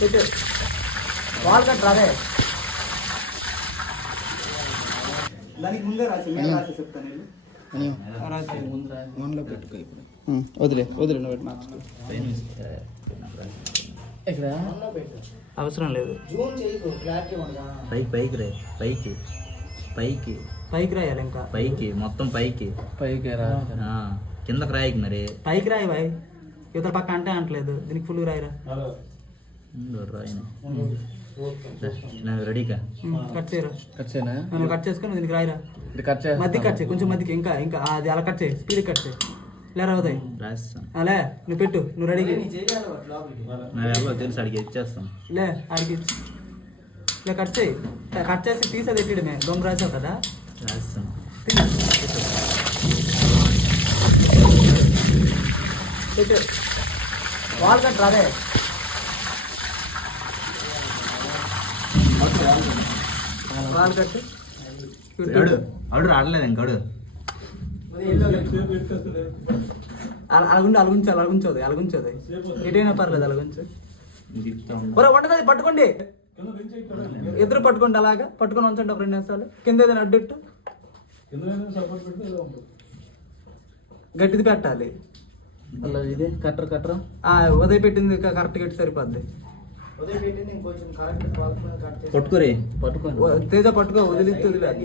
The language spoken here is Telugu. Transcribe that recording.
వాల్ కట్ రాదే దానికి ముందే రాసి చెప్తాను ఫోన్లో పెట్టుకో ఇప్పుడు. వదిలే నువ్వు పెట్టి మార్చుకో. ఇక్కడ అవసరం లేదు. పైకి రా, పైకి రాయాలి ఇంకా పైకి మొత్తం పైకి రా. కిందకి రాయికి మరి పైకి రాయి బాయ్. ఇవతల పక్క అంటే అంటలేదు దీనికి ఫుల్ రాయిరా. రాయను రెడీగా కట్ చేయరా. కట్ చేయనా? మనం కట్ చేసుకొని దీనికి రాయిరా. ఇది కట్ చేయ మధ్య కట్ చేయి, కొంచెం మధ్యకి ఇంకా ఇంకా అది అలా కట్ చేయి, స్పీడ్ కట్ చేయి. లేరా అవుతాయి రాస్తాను. అలే నువ్వు పెట్టు, నువ్వు రెడీగా ఎవరో తెలుసు అడిగి ఇచ్చేస్తాం. లే ఆడికి లే కట్ చేయి. కట్ చేసి తీసేది ఎట్టిడమే దొంగ రాసావు కదా. రాస్తాం. పెట్టు వాల్ కట్ రాదే. వాల్ కట్ అడు రాడలేదు ఇంకడు అలగుంచదు ఎటైనా పర్లేదు అలగుంచు. వంటది పట్టుకోండి, ఇద్దరు పట్టుకోండి, అలాగా పట్టుకొని ఉంచండి ఒక 2 నిమిషాలు. కింద ఏదైనా అడ్డుట్టు గట్టిది పెట్టాలి. అలా ఇది కట్టర్ ఉదయం పెట్టింది కరెక్ట్ గట్టి సరిపోద్ది. పట్టుకోరే తేజ పట్టుకో, వదిలితే వదిలేదు.